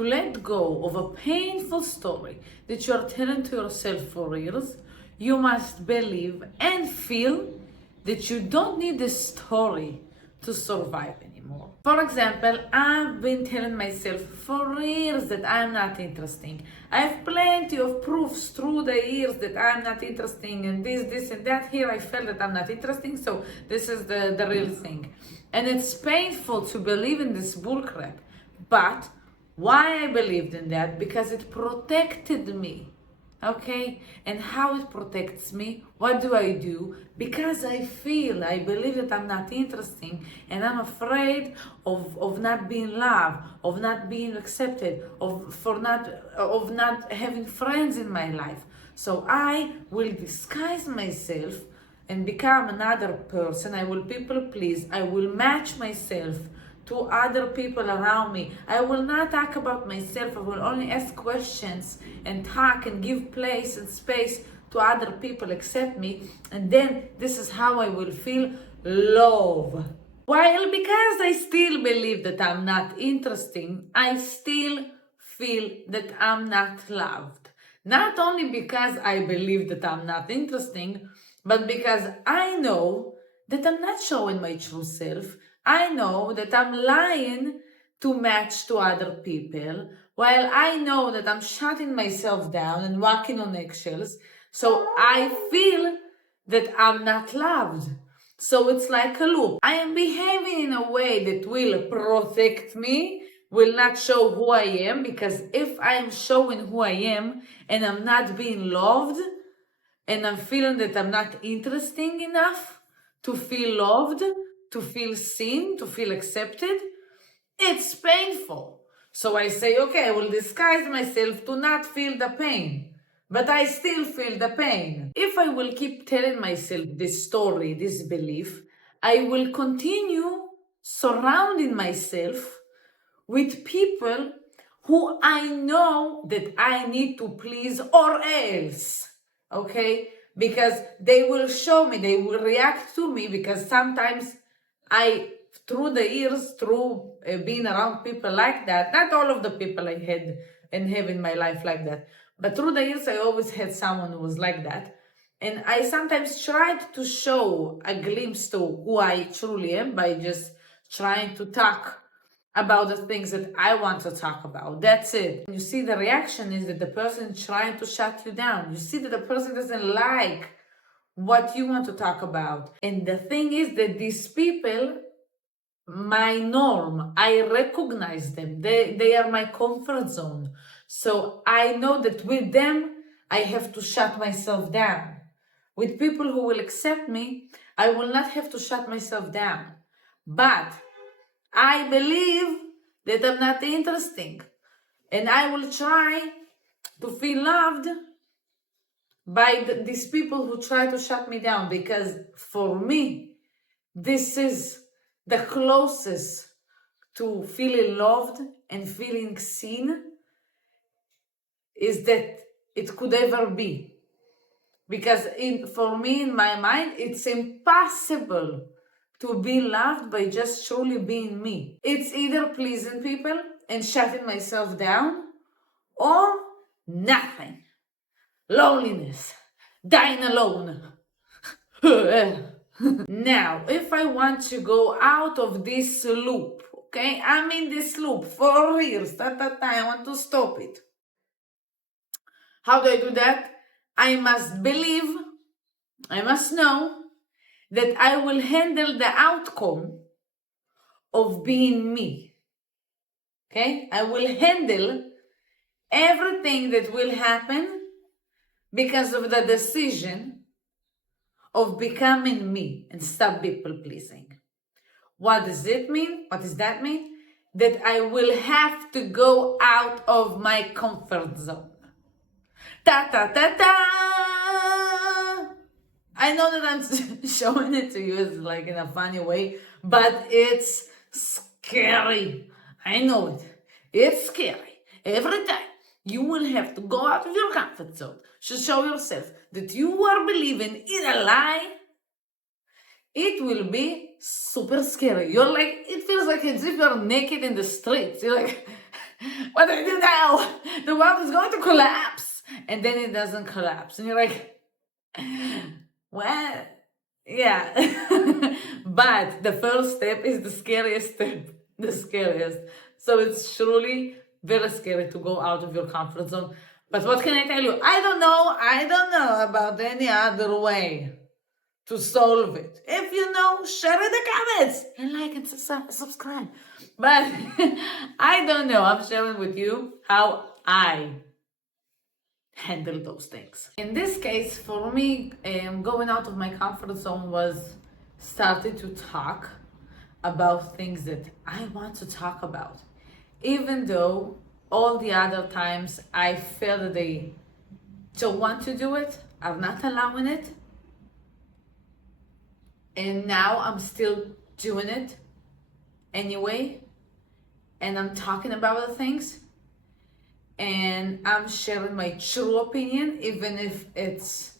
to let go of a painful story that you are telling to yourself for years, you must believe and feel that you don't need the story to survive anymore. For example, I've been telling myself for years that I'm not interesting. I have plenty of proofs through the years that I'm not interesting, and this, and that. Here I felt that I'm not interesting, so this is the real thing. And it's painful to believe in this bullcrap. But why I believed in that? Because it protected me. Okay, and how it protects me? What do I do? Because I believe that I'm not interesting, and I'm afraid of not being loved, of not being accepted, of not having friends in my life. So I will disguise myself and become another person. I will people please. I will match myself to other people around me. I will not talk about myself. I will only ask questions and talk and give place and space to other people accept me. And then this is how I will feel love. While because I still believe that I'm not interesting, I still feel that I'm not loved. Not only because I believe that I'm not interesting, but because I know that I'm not showing my true self. I know that I'm lying to match to other people, while I know that I'm shutting myself down and walking on eggshells. So I feel that I'm not loved. So it's like a loop. I am behaving in a way that will protect me, will not show who I am, because if I am showing who I am and I'm not being loved, and I'm feeling that I'm not interesting enough to feel loved, to feel seen, to feel accepted, it's painful. So I say, okay, I will disguise myself to not feel the pain, but I still feel the pain. If I will keep telling myself this story, this belief, I will continue surrounding myself with people who I know that I need to please or else. Okay? Because they will show me, they will react to me, because sometimes through the years, through being around people like that, not all of the people I had and have in my life like that, but through the years, I always had someone who was like that. And I sometimes tried to show a glimpse to who I truly am by just trying to talk about the things that I want to talk about. That's it. You see, the reaction is that the person is trying to shut you down. You see that the person doesn't like what you want to talk about. And the thing is that these people, my norm, I recognize them. They are my comfort zone. So I know that with them, I have to shut myself down. With people who will accept me, I will not have to shut myself down. But I believe that I'm not interesting, and I will try to feel loved by these people who try to shut me down, because for me, this is the closest to feeling loved and feeling seen is that it could ever be. Because for me, in my mind, it's impossible to be loved by just truly being me. It's either pleasing people and shutting myself down, or nothing. Loneliness. Dying alone. Now, if I want to go out of this loop, okay? I'm in this loop for years. I want to stop it. How do I do that? I must believe, I must know that I will handle the outcome of being me. Okay? I will handle everything that will happen because of the decision of becoming me and stop people pleasing. What does it mean? What does that mean? That I will have to go out of my comfort zone. Ta ta ta ta! I know that I'm showing it to you as like in a funny way, but it's scary. I know it. It's scary. Every time you will have to go out of your comfort zone to show yourself that you are believing in a lie. It will be super scary. You're like, it feels like as if you're naked in the streets. You're like, What do I do now? The world is going to collapse. And then it doesn't collapse. And you're like, what? Yeah. But the first step is the scariest step. The scariest. So it's truly very scary to go out of your comfort zone. But what can I tell you? I don't know about any other way to solve it. If you know, share in the comments and like and subscribe. But I don't know. I'm sharing with you how I handle those things. In this case, for me, going out of my comfort zone was starting to talk about things that I want to talk about, even though all the other times I feel that they don't want to do it, are not allowing it, and now I'm still doing it anyway, and I'm talking about the things, and I'm sharing my true opinion, even if it's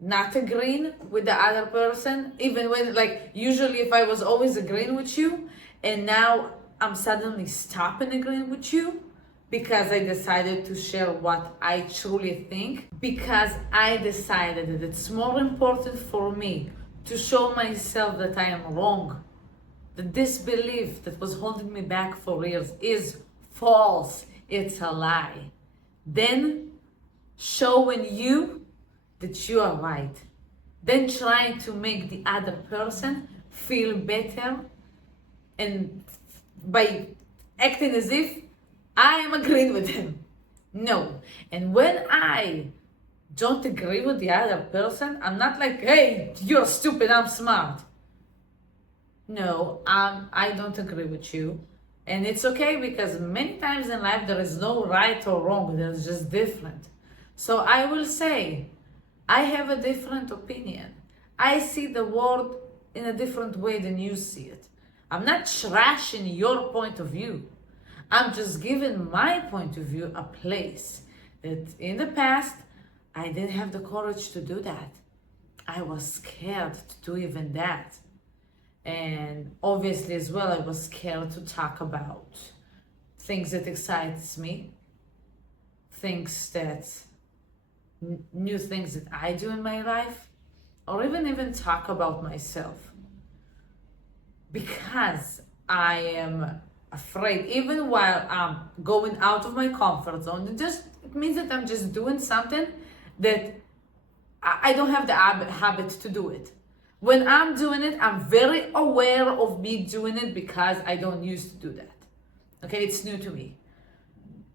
not agreeing with the other person, even when, like, usually if I was always agreeing with you, and now I'm suddenly stopping agreeing with you because I decided to share what I truly think, because I decided that it's more important for me to show myself that I am wrong, that this belief that was holding me back for years is false, it's a lie, then showing you that you are right, then trying to make the other person feel better, and by acting as if I am agreeing with them. No. And when I don't agree with the other person, I'm not like, hey, you're stupid, I'm smart. No, I don't agree with you. And it's okay, because many times in life there is no right or wrong, there's just different. So I will say, I have a different opinion. I see the world in a different way than you see it. I'm not trashing your point of view. I'm just giving my point of view a place that in the past, I didn't have the courage to do that. I was scared to do even that. And obviously as well, I was scared to talk about things that excites me, things that, new things that I do in my life, or even talk about myself. Because I am afraid, even while I'm going out of my comfort zone, it means that I'm just doing something that I don't have the habit to do it. When I'm doing it, I'm very aware of me doing it because I don't used to do that. Okay, it's new to me.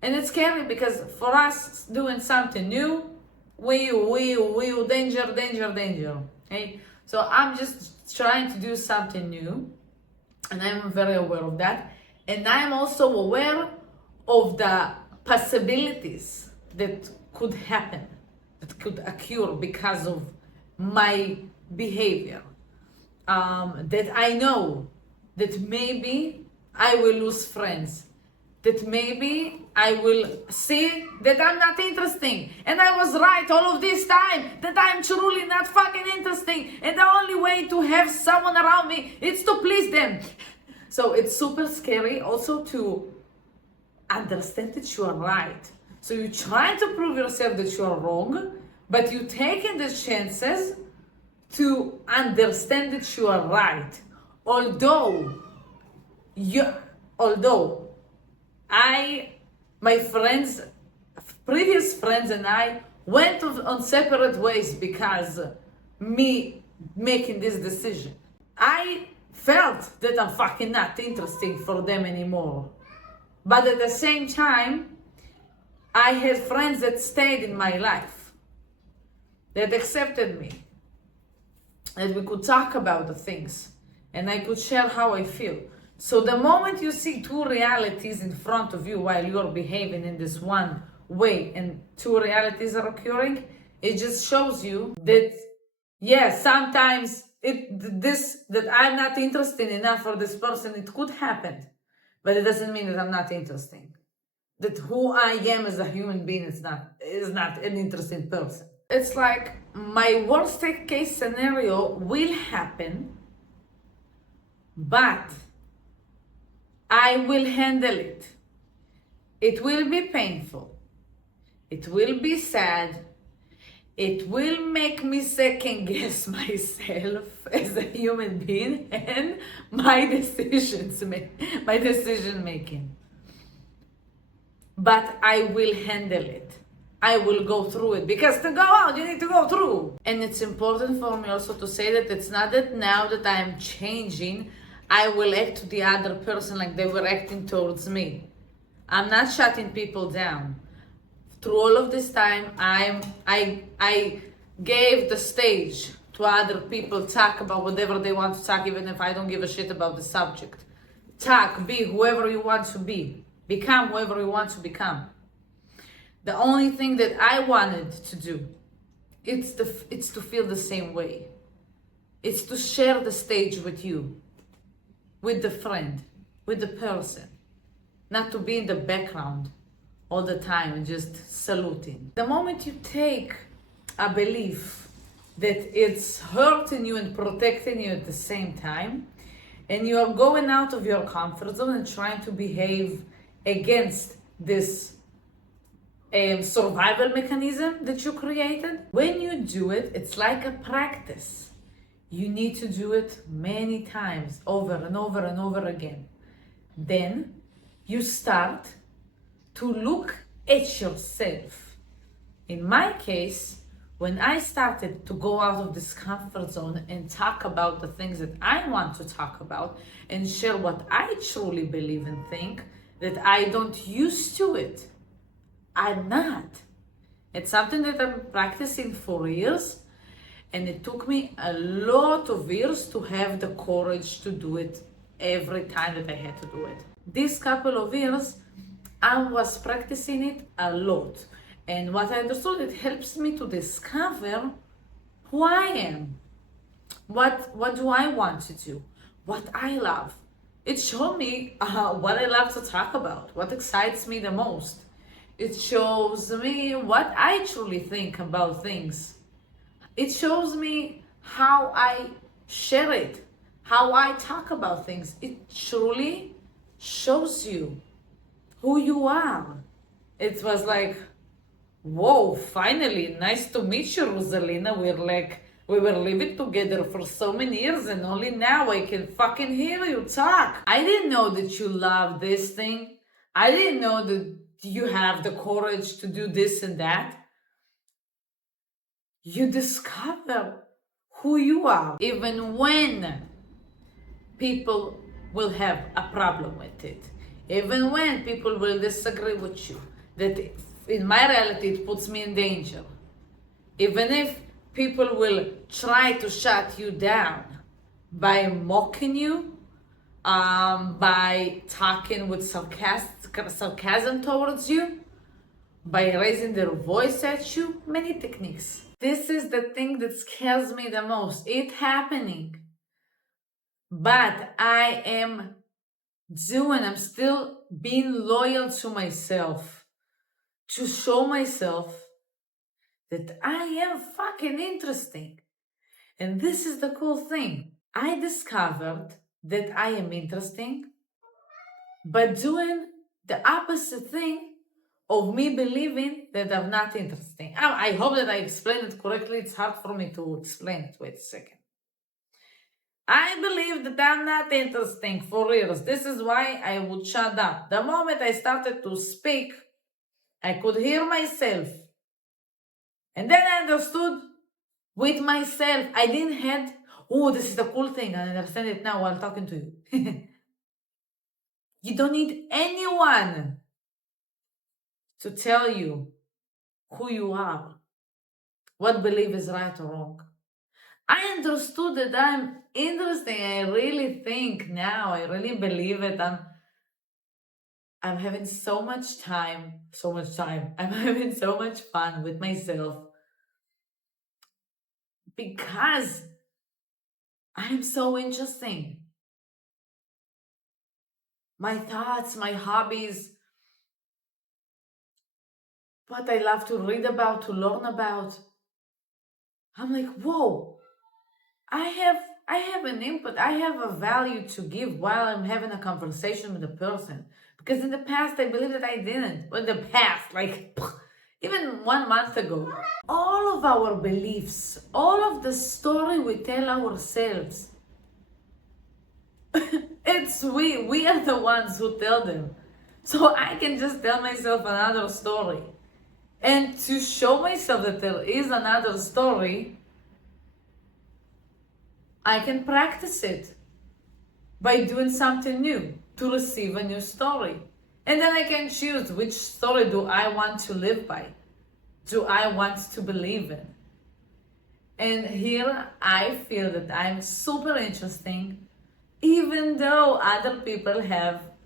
And it's scary because for us doing something new, we danger. Okay, so I'm just trying to do something new, and I'm very aware of that. And I'm also aware of the possibilities that could happen, that could occur because of my behavior. That I know that maybe I will lose friends, that maybe I will see that I'm not interesting, and I was right all of this time, that I'm truly not fucking interesting, and the only way to have someone around me is to please them. So it's super scary also to understand that you are right. So you try to prove yourself that you are wrong, but you taking the chances to understand that you are right. Although my friends, previous friends and I went on separate ways because me making this decision. I felt that I'm fucking not interesting for them anymore. But at the same time, I had friends that stayed in my life, that accepted me, that we could talk about the things, and I could share how I feel. So the moment you see two realities in front of you while you're behaving in this one way and two realities are occurring, it just shows you that, yeah, sometimes that I'm not interested enough for this person, it could happen, but it doesn't mean that I'm not interesting. That who I am as a human being is not an interesting person. It's like my worst case scenario will happen, but I will handle it. It will be painful. It will be sad. It will make me second guess myself as a human being and my my decision making. But I will handle it. I will go through it, because to go out, you need to go through. And it's important for me also to say that it's not that now that I am changing, I will act to the other person like they were acting towards me. I'm not shutting people down. Through all of this time, I gave the stage to other people talk about whatever they want to talk, even if I don't give a shit about the subject. Talk, be whoever you want to be. Become whoever you want to become. The only thing that I wanted to do, it's to feel the same way. It's to share the stage with you, with the friend, with the person. Not to be in the background all the time and just saluting. The moment you take a belief that it's hurting you and protecting you at the same time, and you are going out of your comfort zone and trying to behave against this survival mechanism that you created, when you do it, it's like a practice. You need to do it many times, over and over and over again. Then you start to look at yourself. In my case, when I started to go out of this comfort zone and talk about the things that I want to talk about and share what I truly believe and think, that I don't used to it. I'm not. It's something that I'm practicing for years, and it took me a lot of years to have the courage to do it every time that I had to do it. These couple of years, I was practicing it a lot. And what I understood, it helps me to discover who I am. What do I want to do? What I love. It showed me what I love to talk about, what excites me the most. It shows me what I truly think about things. It shows me how I share it, how I talk about things. It truly shows you who you are. It was like, whoa, finally, nice to meet you, Rosalina. We were living together for so many years, and only now I can fucking hear you talk. I didn't know that you love this thing. I didn't know that you have the courage to do this and that. You discover who you are, even when people will have a problem with it, even when people will disagree with you, that in my reality it puts me in danger, even if people will try to shut you down by mocking you, by talking with sarcasm towards you, by raising their voice at you, many techniques. This is the thing that scares me the most. It happening. But I'm still being loyal to myself, to show myself that I am fucking interesting. And this is the cool thing. I discovered that I am interesting, but doing the opposite thing of me believing that I'm not interesting. I hope that I explained it correctly. It's hard for me to explain it. Wait a second. I believe that I'm not interesting for years. This is why I would shut up. The moment I started to speak, I could hear myself. And then I understood with myself. I didn't have, oh, this is the cool thing. I understand it now while talking to you. You don't need anyone to tell you who you are, what belief is right or wrong. I understood that I'm interesting. I really think now, I really believe it. I'm having so much time. I'm having so much fun with myself because I'm so interesting. My thoughts, my hobbies, what I love to read about, to learn about. I'm like, whoa, I have an input. I have a value to give while I'm having a conversation with a person. Because in the past, I believe that I didn't. In the past, like even 1 month ago. All of our beliefs, all of the story we tell ourselves, it's we are the ones who tell them. So I can just tell myself another story. And to show myself that there is another story, I can practice it by doing something new to receive a new story. And then I can choose which story do I want to live by, do I want to believe in. And here I feel that I'm super interesting, even though other people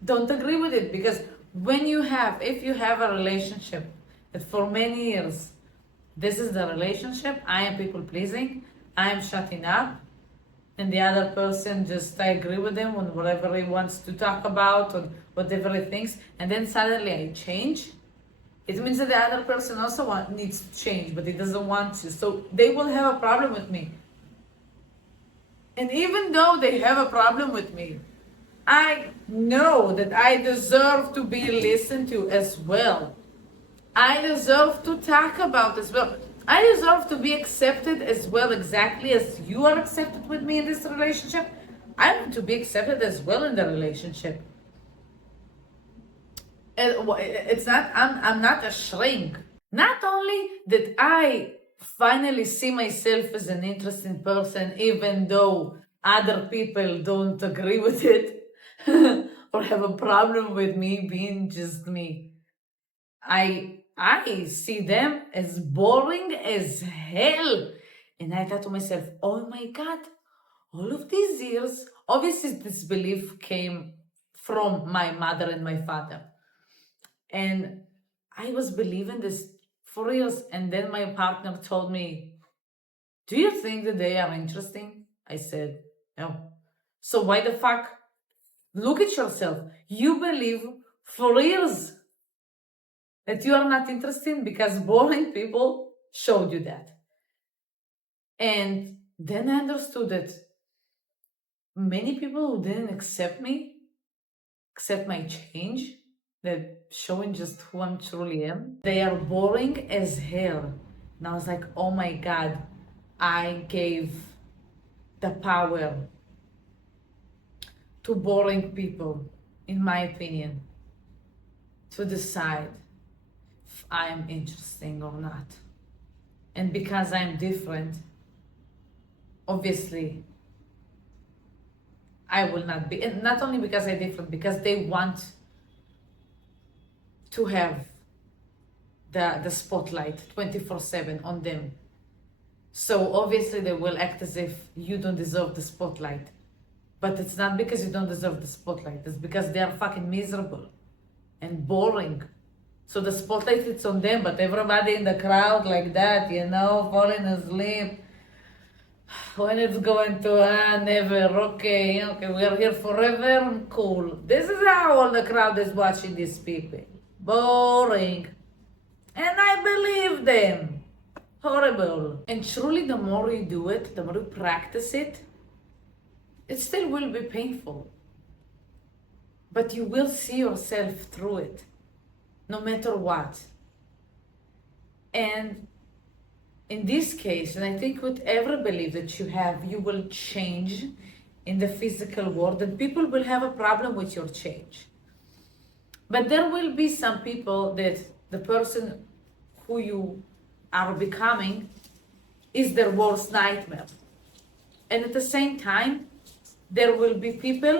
don't agree with it. Because if you have a relationship that for many years, this is the relationship, I am people pleasing, I am shutting up, and the other person just, I agree with him on whatever he wants to talk about, or whatever he thinks, and then suddenly I change, it means that the other person also needs to change, but he doesn't want to. So they will have a problem with me. And even though they have a problem with me, I know that I deserve to be listened to as well. I deserve to talk about as well. I deserve to be accepted as well, exactly as you are accepted with me in this relationship. I want to be accepted as well in the relationship. It's not, I'm not a shrink. Not only that I finally see myself as an interesting person, even though other people don't agree with it or have a problem with me being just me. I see them as boring as hell. And I thought to myself, oh my God, all of these years, obviously this belief came from my mother and my father. And I was believing this for years. And then my partner told me, do you think that they are interesting? I said, no. So why the fuck? Look at yourself. You believe for years that you are not interesting because boring people showed you that. And then I understood that many people who didn't accept me, accept my change, that showing just who I truly am, they are boring as hell. And I was like, oh my God, I gave the power to boring people, in my opinion, to decide if I am interesting or not. And because I'm different, obviously, I will not be. And not only because I'm different, because they want to have the spotlight 24/7 on them. So obviously they will act as if you don't deserve the spotlight. But it's not because you don't deserve the spotlight. It's because they are fucking miserable and boring. So the spotlight is on them, but everybody in the crowd like that, falling asleep. When it's going to, never, okay, we are here forever, cool. This is how all the crowd is watching these people. Boring. And I believe them. Horrible. And truly, the more you do it, the more you practice it, it still will be painful. But you will see yourself through it, no matter what. And in this case, and I think with every belief that you have, you will change in the physical world, and people will have a problem with your change. But there will be some people that the person who you are becoming is their worst nightmare. And at the same time, there will be people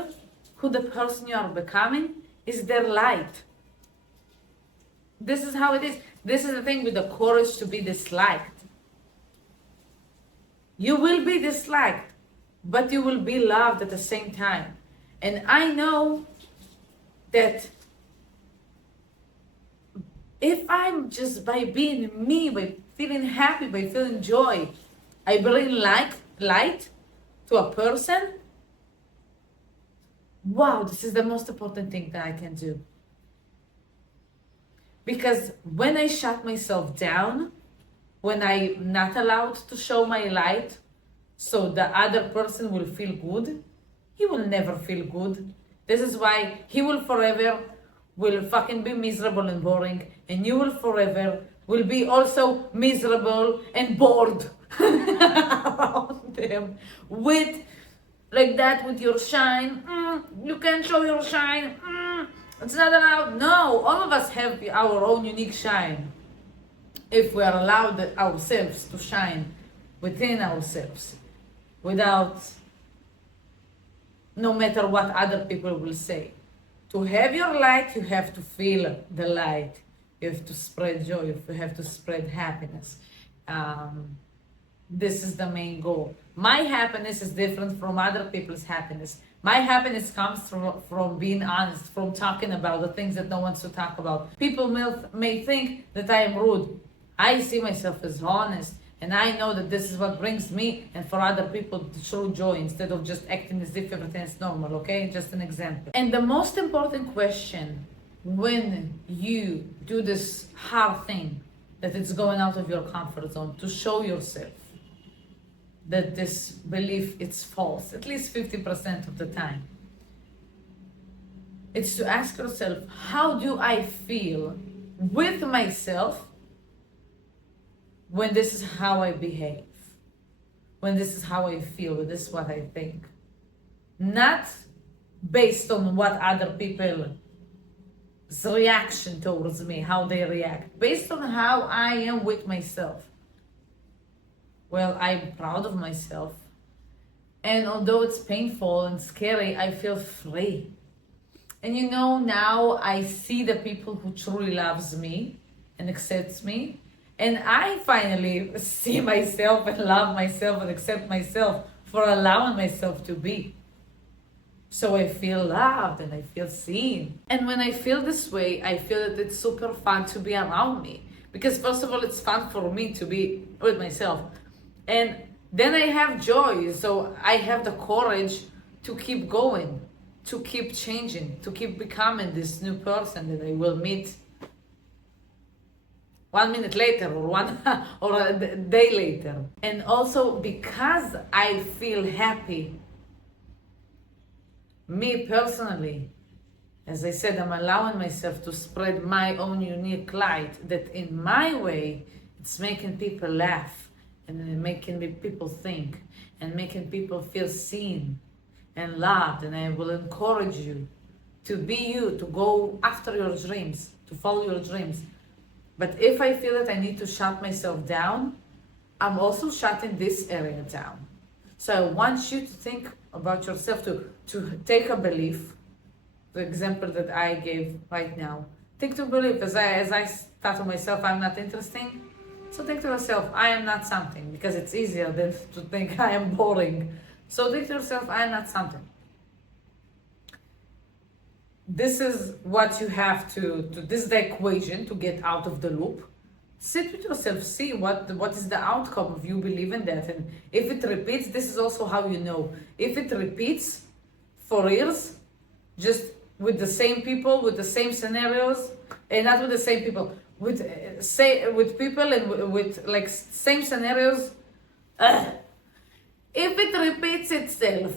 who the person you are becoming is their light. This is how it is. This is the thing with the courage to be disliked. You will be disliked, but you will be loved at the same time. And I know that if I'm just by being me, by feeling happy, by feeling joy, I bring light to a person, wow, this is the most important thing that I can do. Because when I shut myself down, when I'm not allowed to show my light, so the other person will feel good, he will never feel good. This is why he will forever will fucking be miserable and boring, and you will forever will be also miserable and bored around them with like that with your shine. You can't show your shine. It's not allowed. No, all of us have our own unique shine. If we are allowed ourselves to shine within ourselves, without, no matter what other people will say. To have your light, you have to feel the light. You have to spread joy. You have to spread happiness. This is the main goal. My happiness is different from other people's happiness. My happiness comes from being honest, from talking about the things that no one wants to talk about. People may think that I am rude. I see myself as honest, and I know that this is what brings me and for other people the true joy, instead of just acting as if everything is normal, okay? Just an example. And the most important question when you do this hard thing, that it's going out of your comfort zone, to show yourself that this belief is false, at least 50% of the time. It's to ask yourself, how do I feel with myself when this is how I behave? When this is how I feel, when this is what I think. Not based on what other people's reaction towards me, how they react. Based on how I am with myself. Well, I'm proud of myself. And although it's painful and scary, I feel free. And you know, now I see the people who truly loves me and accepts me. And I finally see myself and love myself and accept myself for allowing myself to be. So I feel loved and I feel seen. And when I feel this way, I feel that it's super fun to be around me. Because first of all, it's fun for me to be with myself. And then I have joy. So I have the courage to keep going, to keep changing, to keep becoming this new person that I will meet 1 minute later or a day later. And also because I feel happy, me personally, as I said, I'm allowing myself to spread my own unique light that in my way, it's making people laugh and making people think and making people feel seen and loved. And I will encourage you to be you, to go after your dreams, to follow your dreams. But if I feel that I need to shut myself down, I'm also shutting this area down. So I want you to think about yourself, to take a belief, the example that I gave right now. Think to believe, as I start to myself, I'm not interesting. So think to yourself, I am not something, because it's easier than to think I am boring. So think to yourself, I am not something. This is what you have this is the equation to get out of the loop. Sit with yourself, see what is the outcome of you believing that. And if it repeats, this is also how you know. If it repeats for years, just with the same people, with the same scenarios, and not with the same people, with people and with like same scenarios, if it repeats itself,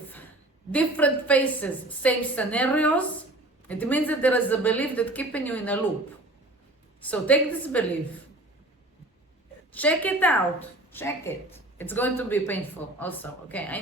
different faces, same scenarios, it means that there is a belief that keeping you in a loop. So take this belief, check it out, check it. It's going to be painful also, okay? I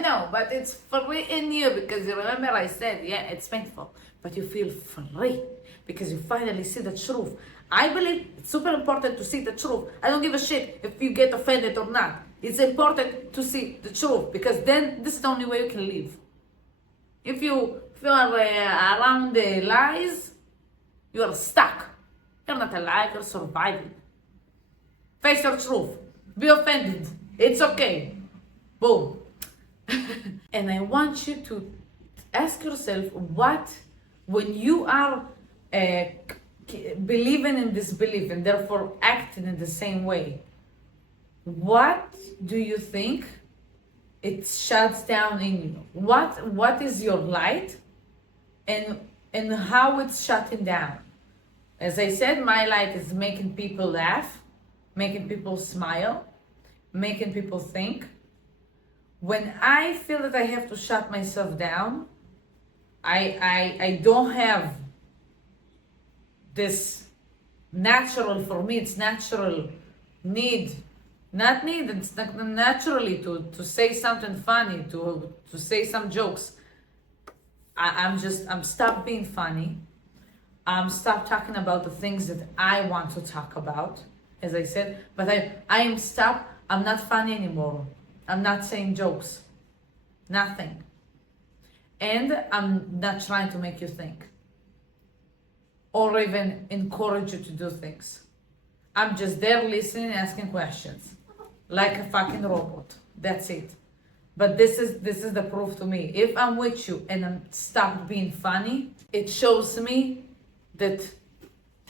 know, but it's free in you, because you remember I said, yeah, it's painful, but you feel free because you finally see the truth. I believe it's super important to see the truth. I don't give a shit if you get offended or not. It's important to see the truth, because then this is the only way you can live. If you are around the lies, you are stuck. You're not alive, you're surviving. Face your truth. Be offended. It's okay. Boom. And I want you to ask yourself, when you are believing in this belief and therefore acting in the same way, what do you think it shuts down in you? What is your light and how it's shutting down? As I said, my light is making people laugh, making people smile, making people think. When I feel that I have to shut myself down, I don't have this natural for me. It's natural need, not need. It's naturally to say something funny, to say some jokes. I'm stop being funny. Stop talking about the things that I want to talk about, as I said. But I'm not funny anymore. I'm not saying jokes. Nothing. And I'm not trying to make you think. Or even encourage you to do things. I'm just there listening and asking questions. Like a fucking robot. That's it. But this is the proof to me. If I'm with you and I'm stopped being funny, it shows me that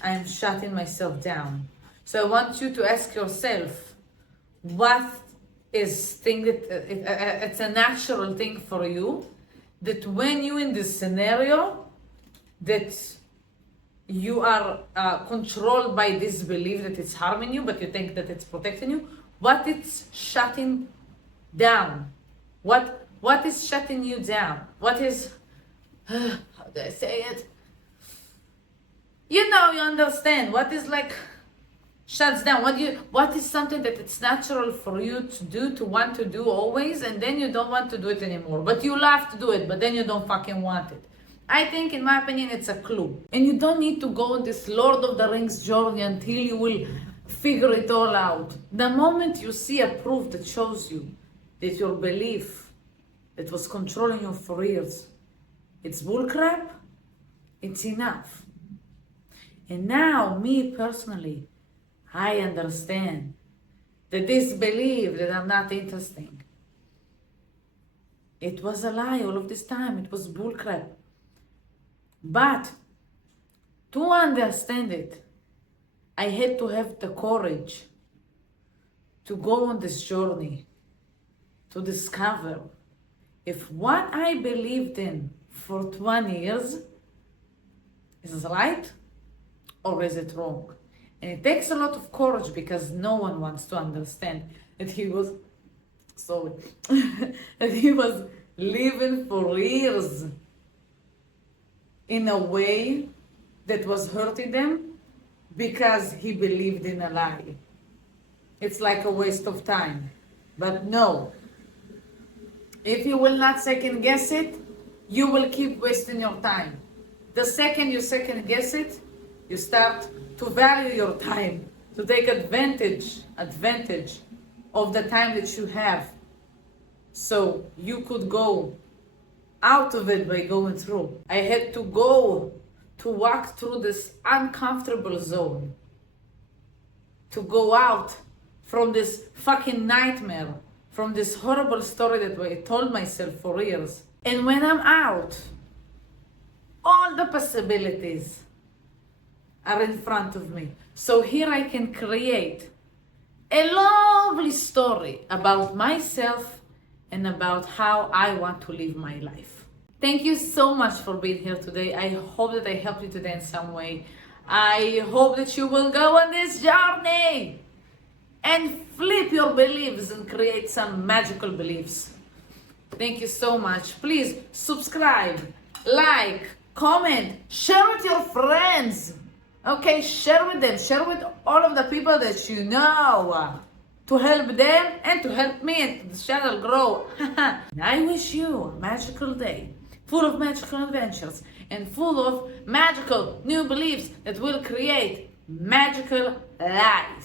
I am shutting myself down. So I want you to ask yourself, what is thing that it's a natural thing for you, that when you in this scenario, that you are controlled by this belief that it's harming you, but you think that it's protecting you. What it's shutting down? What is shutting you down? What is, how do I say it? You understand. What is like shuts down? What is something that it's natural for you to do, to want to do always, and then you don't want to do it anymore. But you love to do it, but then you don't fucking want it. I think, in my opinion, it's a clue. And you don't need to go on this Lord of the Rings journey until you will figure it all out. The moment you see a proof that shows you that your belief that was controlling you for years, it's bullcrap, it's enough. And now, me personally, I understand that this belief that I'm not interesting, it was a lie all of this time. It was bullcrap. But to understand it, I had to have the courage to go on this journey, to discover if what I believed in for 20 years is right or is it wrong. And it takes a lot of courage because no one wants to understand that he was that he was living for years in a way that was hurting them because he believed in a lie. It's like a waste of time. But no, if you will not second guess it, you will keep wasting your time. The second you second guess it, you start to value your time, to take advantage of the time that you have. So you could go out of it by going through. I had to go to walk through this uncomfortable zone, to go out from this fucking nightmare, from this horrible story that I told myself for years. And when I'm out, all the possibilities are in front of me. So here I can create a lovely story about myself and about how I want to live my life. Thank you so much for being here today. I hope that I helped you today in some way. I hope that you will go on this journey and flip your beliefs and create some magical beliefs. Thank you so much. Please subscribe, like, comment, share with your friends. Okay, share with them. Share with all of the people that you know, to help them and to help me and the channel grow. I wish you a magical day, full of magical adventures and full of magical new beliefs that will create magical life.